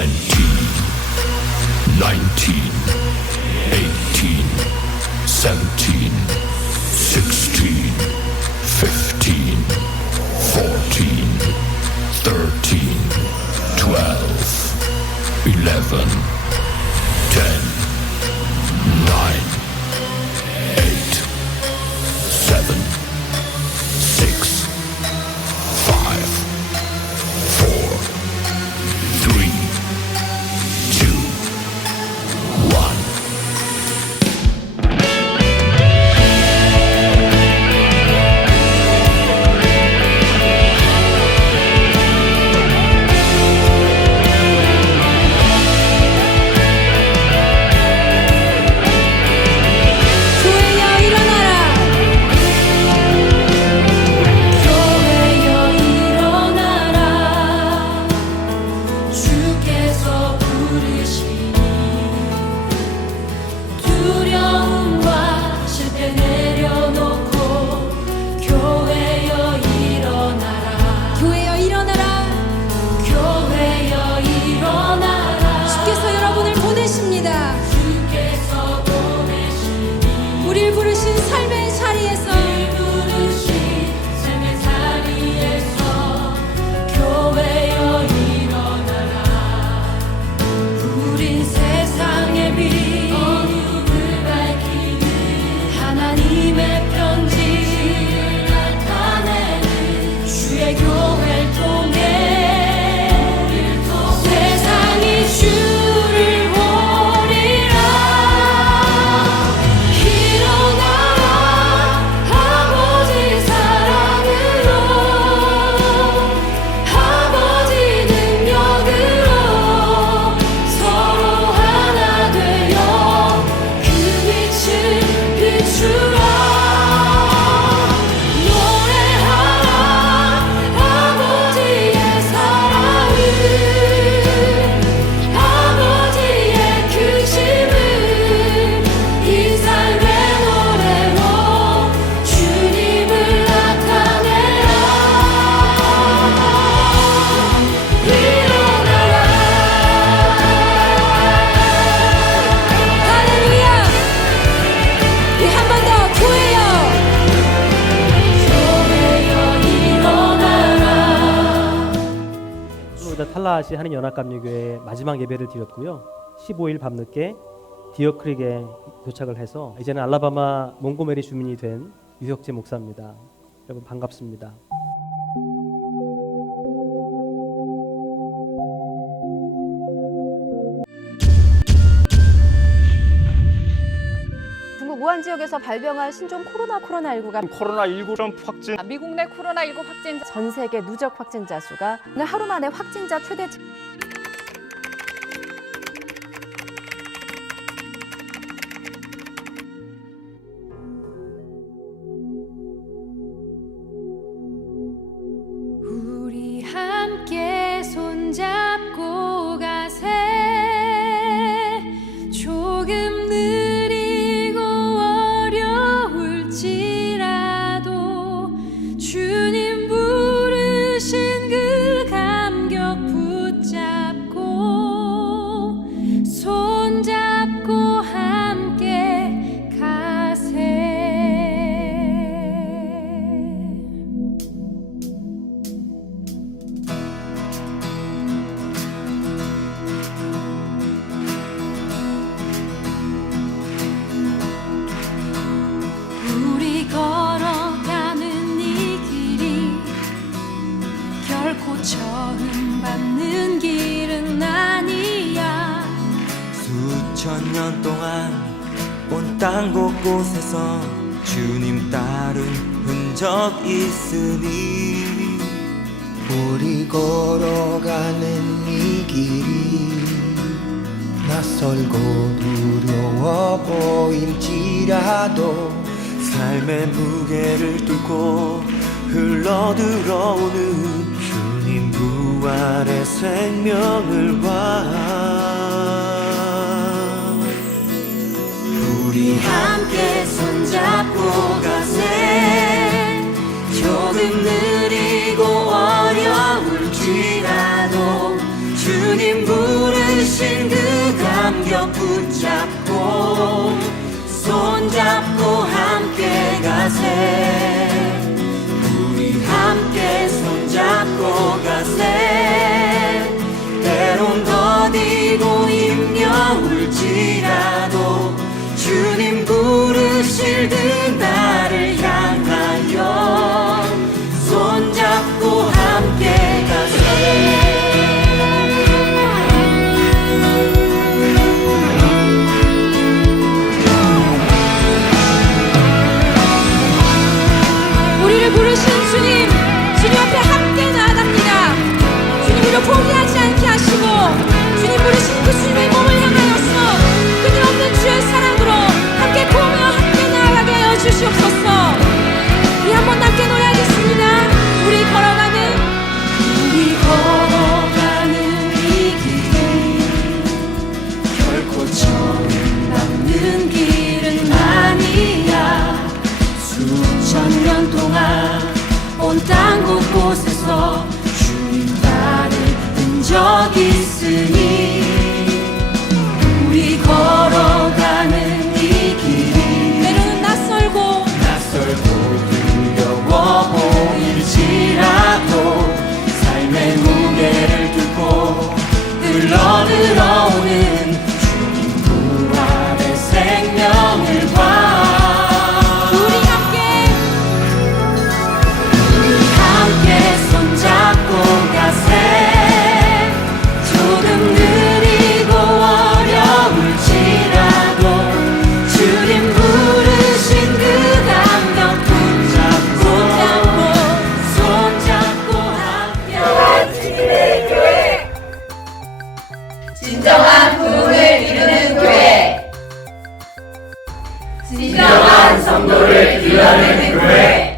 20, 19, 18, 17, 16, 15, 14, 13, 12, 11, 탈라하시 한인 연합감리교회 마지막 예배를 드렸고요. 15일 밤늦게 디어크릭에 도착을 해서 이제는 알라바마 몽고메리 주민이 된 유혁재 목사입니다. 여러분 반갑습니다. 우한 지역에서 발병한 신종 코로나 코로나19가 코로나19 점프 확진. 미국 내 코로나19 확진자 전 세계 누적 확진자 수가 오늘 하루 만에 확진자 최대 1년 동안 온 땅 곳곳에서 주님 따른 흔적 있으니 우리 걸어가는 이 길이 낯설고 두려워 보임지라도 삶의 무게를 뚫고 흘러 들어오는 주님 부활의 생명을 봐 함께 손잡고 가세. 조금 느리고 어려울지라도 주님 부르신 그 감격 붙잡고 손잡고 함께 가세. 우리 함께 손잡고 가세. and some donate, you learn the regret.